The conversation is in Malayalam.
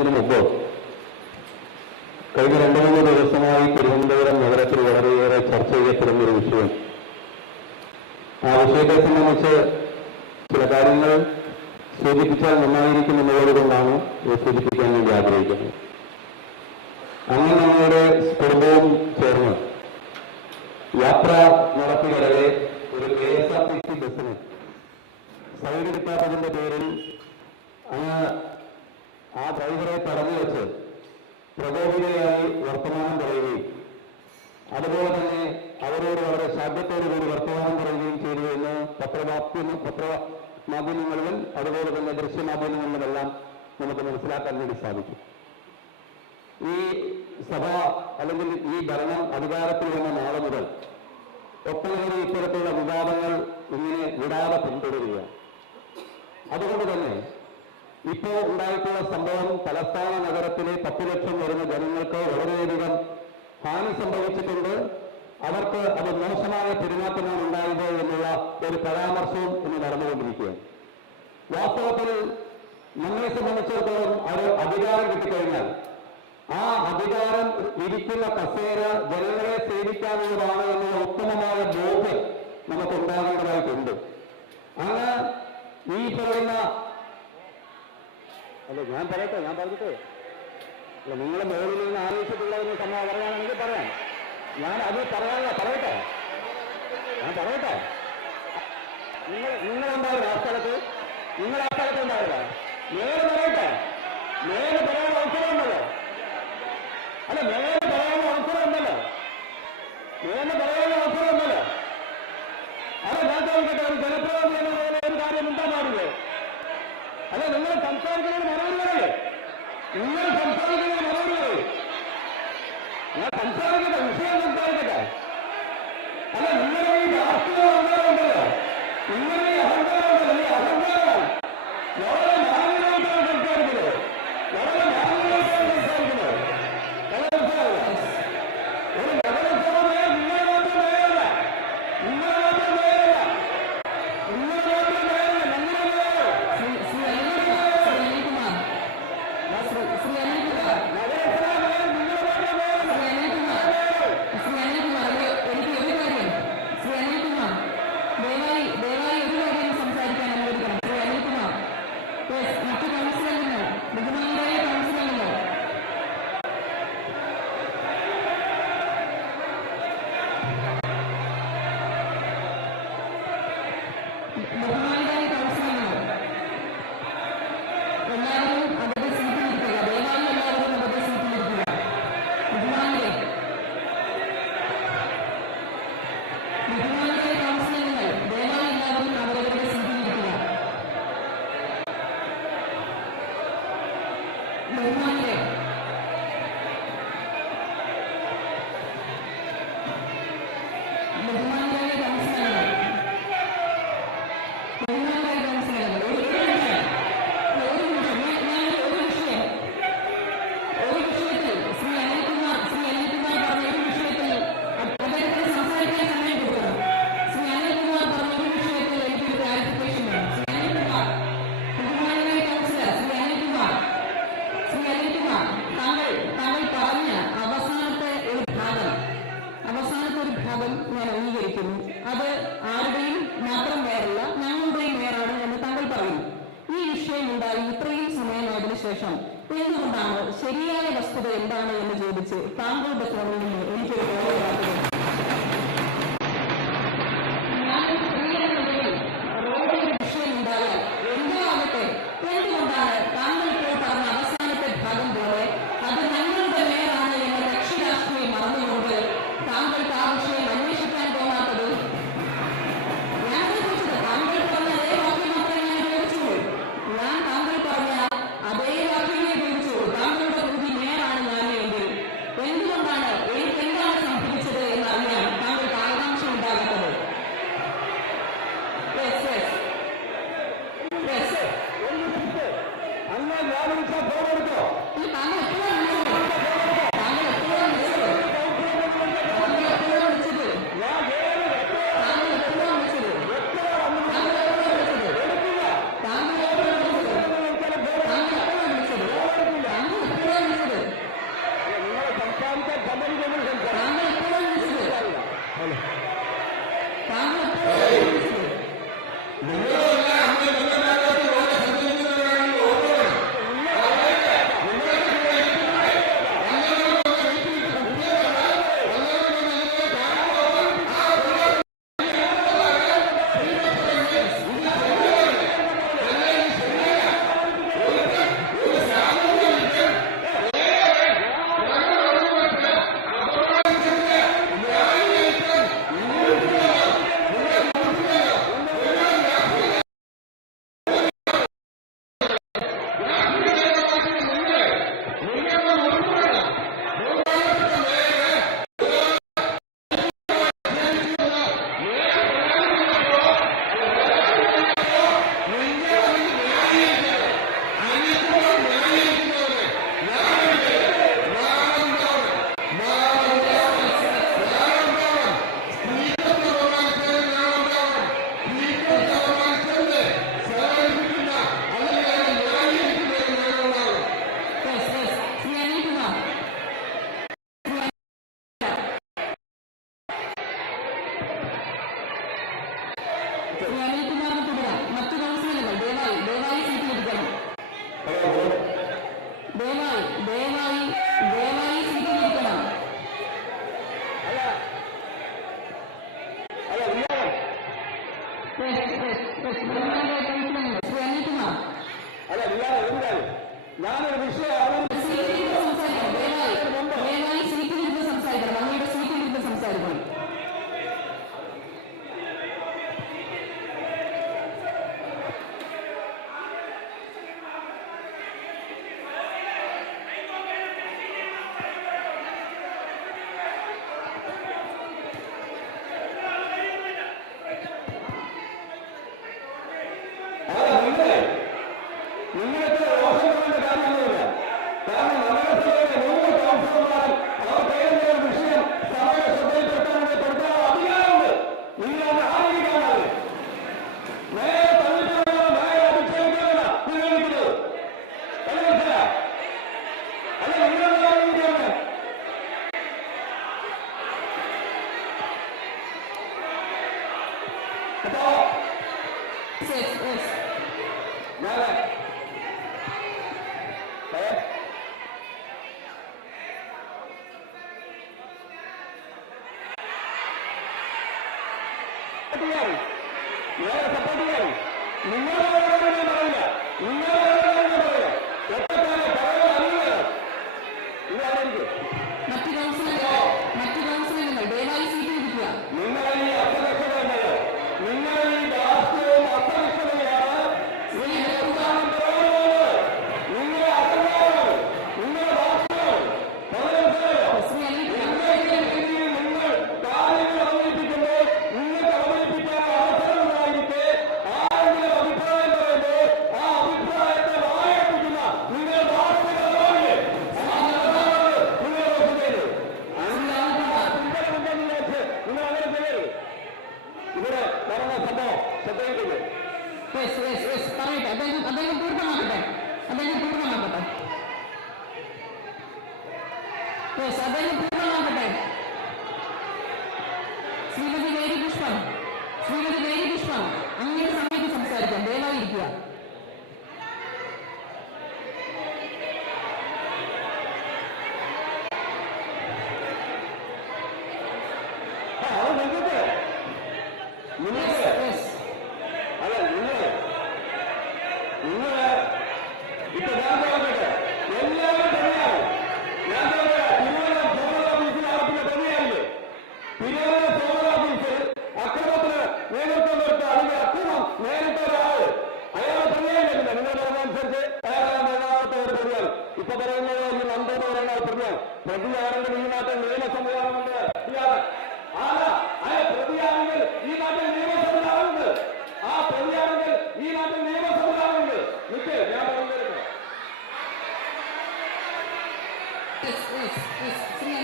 സംസാരിക്കുന്നതിന് മുമ്പ് കഴിഞ്ഞ 2-3 ദിവസമായി തിരുവനന്തപുരം നഗരത്തിൽ വളരെയേറെ ചർച്ച ചെയ്യപ്പെടുന്ന ഒരു വിഷയം. ആ വിഷയത്തെ സംബന്ധിച്ച് ചില കാര്യങ്ങൾ സൂചിപ്പിച്ചാൽ നന്നായിരിക്കുമെന്നുള്ളതുകൊണ്ടാണ് സൂചിപ്പിക്കാൻ വേണ്ടി ആഗ്രഹിക്കുന്നത്. അങ്ങനെ നമ്മളുടെ കുടുംബവും ചേർന്ന് യാത്ര നടത്തിവരവെ ഒരു KSRTC ബസ്സിന് സൈഡ് കിട്ടാത്തതിന്റെ പേരിൽ അങ്ങ് ആ ഡ്രൈവറെ തടഞ്ഞു വെച്ച് പ്രകോപിതയായി വർത്തമാനം പറയുകയും അതുപോലെ തന്നെ അവരോട് വളരെ ശബ്ദത്തോടുകൂടി വർത്തമാനം പറയുകയും ചെയ്തു എന്ന് പത്രമാധ്യമങ്ങളിലും അതുപോലെ തന്നെ ദൃശ്യമാധ്യമങ്ങളിലുമെല്ലാം നമുക്ക് മനസ്സിലാക്കാൻ വേണ്ടി സാധിക്കും. ഈ സഭ അല്ലെങ്കിൽ ഈ ഭരണം അധികാരത്തിൽ വന്ന നാളെ മുതൽ ഒട്ടനവധി ഇത്തരത്തിലുള്ള വിവാദങ്ങൾ ഇങ്ങനെ വിടാതെ പിന്തുടരുകയാണ്. അതുകൊണ്ട് തന്നെ ഇപ്പോൾ ഉണ്ടായിട്ടുള്ള സംഭവം തലസ്ഥാന നഗരത്തിലെ 10 ലക്ഷം വരുന്ന ജനങ്ങൾക്ക് വളരെയധികം ഹാനി സംഭവിച്ചിട്ടുണ്ട്. അവർക്ക് അത് മോശമായ പെരുമാറ്റമാണ് ഉണ്ടായത് എന്നുള്ള ഒരു പരാമർശവും ഇന്ന് നടന്നുകൊണ്ടിരിക്കുകയാണ്. വാസ്തവത്തിൽ നമ്മളെ സംബന്ധിച്ചിടത്തോളം അത് അധികാരം കിട്ടിക്കഴിഞ്ഞാൽ ആ അധികാരം ഇരിക്കുന്ന കസേര ജനങ്ങളെ സേവിക്കാനുള്ളതാണ് എന്നുള്ള ഉത്തമമായ ബോധ്യം നമുക്ക് ഉണ്ടാകേണ്ടതായിട്ടുണ്ട്. അങ്ങ് ഈ പറയുന്ന ഞാൻ പറഞ്ഞിട്ടേ അല്ല, നിങ്ങളെ മുകളിൽ നിന്ന് ആലോചിച്ചിട്ടുള്ളതെന്ന് സമയം പറയാണെങ്കിൽ പറയാം. ഞാൻ അത് പറയട്ടെ. നിങ്ങളുണ്ടാവില്ല ആ സ്ഥലത്ത്, നിങ്ങൾ ആ സ്ഥലത്ത് ഉണ്ടാവില്ല. നേരെ പറയട്ടെ, നേരെ പറയാൻ അവസരമുണ്ടല്ലോ. അല്ല, നേരെ പറയാൻ അവസരമുണ്ടല്ലോ. അല്ല, ഞാൻ ചോദിക്കട്ടെ, ഒരു ജനപ്രതിനിധി എന്ന ഒരു കാര്യം ഉണ്ടാ പാടില്ലേ? അല്ല, നിങ്ങൾ സംസാരിക്കുന്നത് മറുപടികളല്ലേ? ഞാൻ സംസാരിക്കട്ടെ, വിഷയം സംസാരിക്കട്ടെ. അല്ല, നിങ്ങളുടെ ഈ രാഷ്ട്രീയ അഹങ്കാരമുണ്ടല്ലോ, നിങ്ങളുടെ ഈ അഹങ്കാരമുണ്ടല്ലോ, ഈ അഹങ്കാരം വളരെ മാന്യമായിട്ടാണ് സംസാരിക്കുന്നത്. ഒരു നഗരസഭ നിങ്ങൾ മാത്രം മേയല്ല, ശേഷം എന്തുകൊണ്ടാണ് ശരിയായ വസ്തുത എന്താണ് എന്ന് ചോദിച്ച് താങ്കളുടെ ഫോണിൽ നിന്ന് എനിക്കൊരു റോഡിൽ വിഷയം ഉണ്ടായാൽ എന്തോ ആകട്ടെ, എന്തുകൊണ്ടാണ് താങ്കൾ ഇപ്പോൾ പറഞ്ഞ അവസാനത്തെ ഭാഗം പോലെ അത് ഞങ്ങളുടെ മേലാണ് എന്ന കക്ഷി രാഷ്ട്രീയം മറന്നുകൊണ്ട് താങ്കൾക്ക് ആ വിഷയം അന്വേഷിക്കാൻ തോന്നാത്തത്? ഞാൻ ചോദിച്ചത് താങ്കൾ പറഞ്ഞ അതേ വാക്യം മാത്രമേ ഞാൻ ചോദിച്ചുള്ളൂ. ഞാൻ താങ്കൾ പറഞ്ഞ അതേ വാക്യമേ ചോദിച്ചുള്ളൂ. താങ്കളുടെ ബുദ്ധി നേരാണ് ഞാൻ എങ്കിൽ എന്തുകൊണ്ടാണ് എനിക്ക് എന്താണ് സംഭവിച്ചത് എന്നറിയാൻ താങ്കൾക്ക് ആകാംക്ഷ ഉണ്ടാകാത്തത്? താങ്കൾ ദയവായി ദയവായി ദയവായി സീറ്റിലിരിക്കണം. അല്ല അല്ല ശ്രീ അനിൽകുമാർ അല്ല എന്താണ് ഞാനൊരു വിഷയം സീറ്റിലിരുന്ന് സംസാരിക്കണം. ദയവായി സീറ്റിലിരുന്ന് സംസാരിക്കണം. അങ്ങയുടെ സീറ്റിലിരുന്ന് സംസാരിക്കണം. നിങ്ങൾക്ക് ദോഷങ്ങളുടെ കാര്യമൊന്നുമില്ല. കാരണം നഗരസഭയിലെ 3 കൗൺസിലർമാരും അവർ കൈകൊണ്ട ഒരു വിഷയം സഭയുടെ ശ്രദ്ധയിൽപ്പെടുത്താനുള്ള കൊടുക്കാനുള്ള അധികാരമുണ്ട്. നിങ്ങളത് ആലോചിക്കാനാണ് നേരെ തന്നിട്ടുള്ള നേരെ അധിക്ഷേപിക്കാനാണ് നിയോഗിക്കുന്നത്. അത് മനസ്സിലാ അല്ല നിങ്ങളത് ആലോചിക്കാണ്. അപ്പോ നേരെ സപ്പോർട്ട് ചെയ്യാൻ നിങ്ങളെ പറയില്ല. നിങ്ങളെ പറയില്ല. ഒറ്റക്കാരെ പറയാൻ അറിയില്ല. നിങ്ങൾ ആലോചിക്കും. മറ്റു കൗൺസിലറുകൾ ദയവായി സീറ്റിലിരിക്കുക. നിങ്ങൾ ഈ അസഹിഷ്ണുതയോ നിങ്ങൾ ഈ രാഷ്ട്രീയവും അസഹിഷ്ണുതയാണ് ഈ പ്രസ്ഥാനം പറയുന്നത്. നിങ്ങളെ അസംഗമാണ് നിങ്ങളുടെ ഭാഷയാണ്. ശ്രീ അനിൽകുമാർ നിങ്ങൾ കാര്യങ്ങൾ അവതരിപ്പിക്കുമ്പോൾ നിങ്ങൾക്ക് അവതരിപ്പിക്കാൻ അവസരമുണ്ടായിരിക്കെ ആരെങ്കിലും അഭിപ്രായം പറയുമ്പോൾ ആ അഭിപ്രായത്തെ വായിപ്പിക്കുന്ന നിങ്ങളുടെ ഭാഷയുടെ നിങ്ങൾ അങ്ങനെ ചെയ്യരുത്. ഇവിടെ പറഞ്ഞ സംഭവം ശ്രദ്ധയിട്ടില്ലേ? പറയട്ടെ. അദ്ദേഹം പൂർണ്ണമാക്കട്ടെ. അദ്ദേഹം പൂർണ്ണമാക്കട്ടെ. ശ്രീമതി മേരി പുഷ്പം അങ്ങനെ സമയത്ത് സംസാരിക്കാം. ദയവായി ഇരിക്കുക. അത് നിങ്ങൾക്ക് അല്ല നിങ്ങള് ഇപ്പൊ ഞാൻ പറഞ്ഞത് എല്ലാവരും പ്രതിയാണ്. ഞാൻ തിരുവനന്തപുരം സോണൽ ഓഫീസിൽ ആർപ്പിച്ച പ്രതിയായില്ലേ? തിരുവനന്തപുരം സോണൽ ഓഫീസിൽ അക്രമത്തിന് നേതൃത്വം കൊടുത്ത അല്ലെങ്കിൽ അക്രമം നേരിട്ട ഒരാള് അയാളെ പ്രതിയായില്ല. നിങ്ങൾ പറഞ്ഞതനുസരിച്ച് അയാളാണ് മൂന്നാമത്തെ ഒരു പ്രതിയാണ്. ഇപ്പൊ പറയുന്നത് ഈ നന്ദെന്ന് പറയുന്ന ഒരു പ്രതിയാണ്. പ്രതിയാണെങ്കിൽ ഈ നാട്ടിൽ നിയമ സംവിധാനമുണ്ട്. ഇയാള് പ്രതിയാണെങ്കിൽ ഈ നാട്ടിൽ നിയമ സംവിധാനമുണ്ട്. ആ പ്രതിയാണെങ്കിൽ ഈ നാട്ടിൽ നിയമ സംവിധാനമുണ്ട്. നിൽക്ക് ഞാൻ പറഞ്ഞു